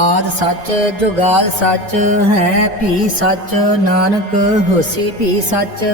ਆਦ ਸੱਚ ਜੁਗਾਲ ਸੱਚ ਹੈ ਭੀ ਸੱਚ ਨਾਨਕ ਹੋਸੀ ਭੀ ਸੱਚ